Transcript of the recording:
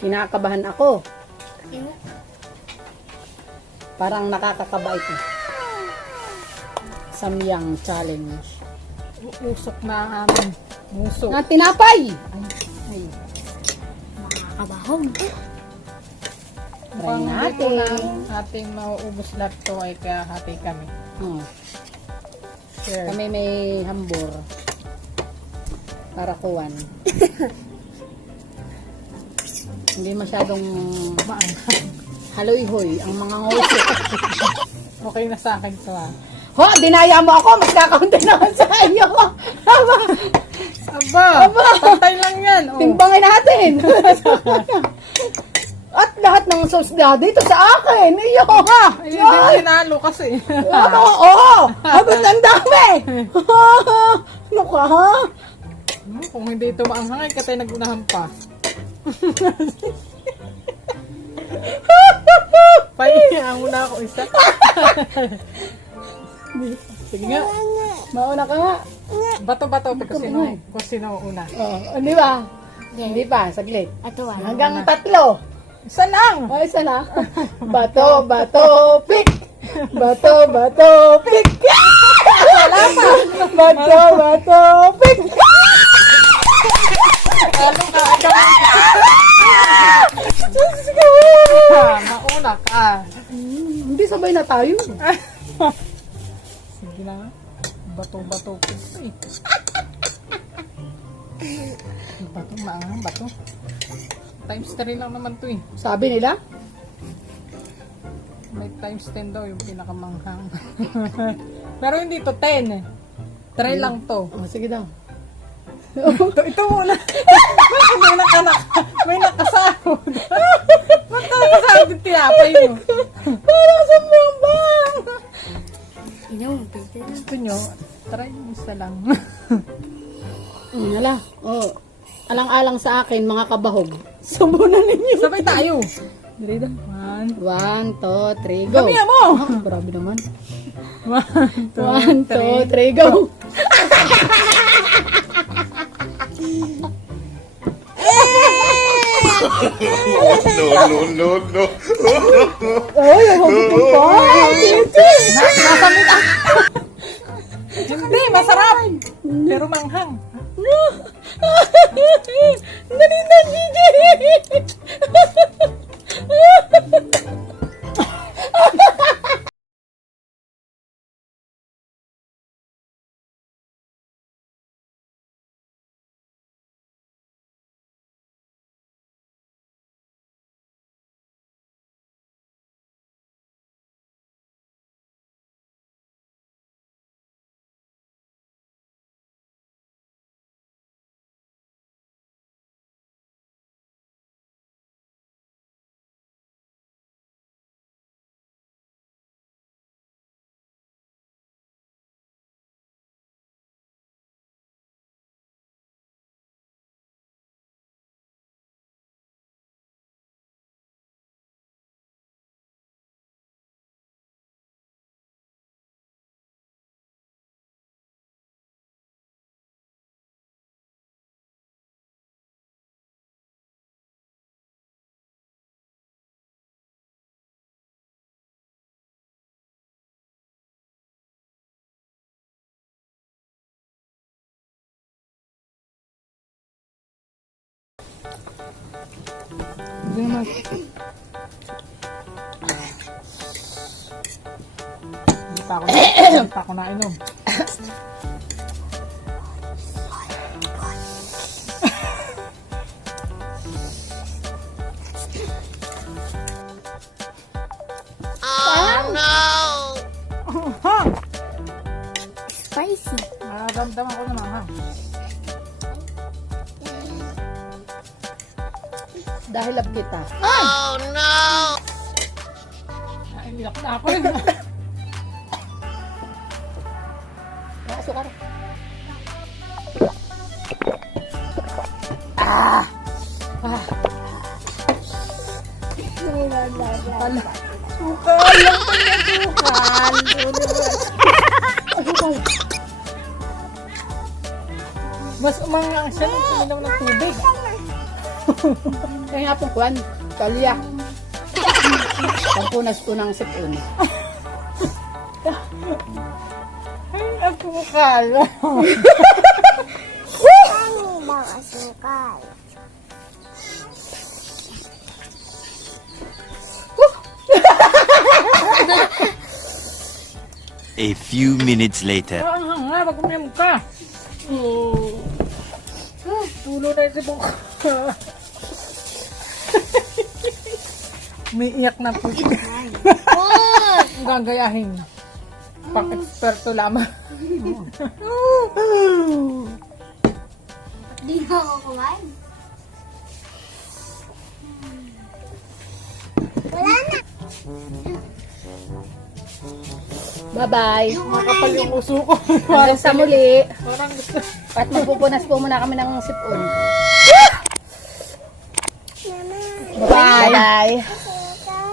Kinakabahan ako. Parang nakakakaba ito. Samyang challenge. Usok na ang aming muso. Na tinapay! Ay. Nakakabahog. Try natin. Ating mauubos lahat to ay kaya hati kami. Oh. Share. Kami may hambur. Para kuwan. Hindi masyadong Maanghang. haloy-hoy ang mga nguso. Okay na sa akin to ah. Ho, dinaya mo ako. Mas kakaunti naman sa inyo. Aba! Pantay lang yan. Oh. Timbangin natin. At lahat ng sauce na dito sa akin. Iyo ha. Ay, hindi sinalo kasi. Oo. Abot ang dami. Ano ka ha? Kung hindi ito maanghang ay katay nagunahan pa. Pahinga muna ako isa. Sige nga. Mauna ka nga. Bato-bato kung sino una. Oh, di ba? Hindi pa, saglit. Ato ah. Hanggang 3. Isa lang! O, isa na. Bato, bato, pick! Bato, bato, pick! Wala pa! Bato, bato, pick! Ano ka? Mauna ka. Hindi sabay na tayo. Sige na nga. Bato-bato ko eh. Bato, maanghang bato. Times 3 lang naman to eh. Sabi nila? May times 10 daw yung pinakamanghang. Pero hindi to 10 eh. Try lang to. O, sige daw. Ito muna. May nakasahod. Ba't nakasahod yung tinapay nyo? Parang sa bang! Inaw. Gusto nyo, try yung isa lang. Hala. Oh. Alang-alang sa akin, mga kabahog. Subunan ninyo. Sabay tayo. Dali daw. 1, 1, 2, 3, go. Sabihan mo! Ah, grabe naman. 1, 1, 2, 3, go. No. Ay, huwag pa. Nasamit ah! Hindi, masarap! Pero manghang. Dali na, Gigi. Hindi naman. Hindi pa ako nainom. Spicy. Nararamdaman ko naman ha. Dahil love kita. Ay, iyak na ako yun. Sukar. Pala. Sukal lang pala sukal. Mas umangang siya nung tuminom ng tubig. Kaya nga pong kwan, kalya. Pagpunas ko ng sipon. Ay, asukal. Ano daw asukal? A few minutes later. Ang hanga, wag kumiyam ka. Tulo na yung sibok. May iyak na po. Ang gagayahin. Pang-eksperto lamang. Di na ako kumain. Wala na. Bye-bye. Makapal yung uso ko. Hanggang sa muli. Parang gusto. At magpupunas po muna kami ng sipon. Bye-bye.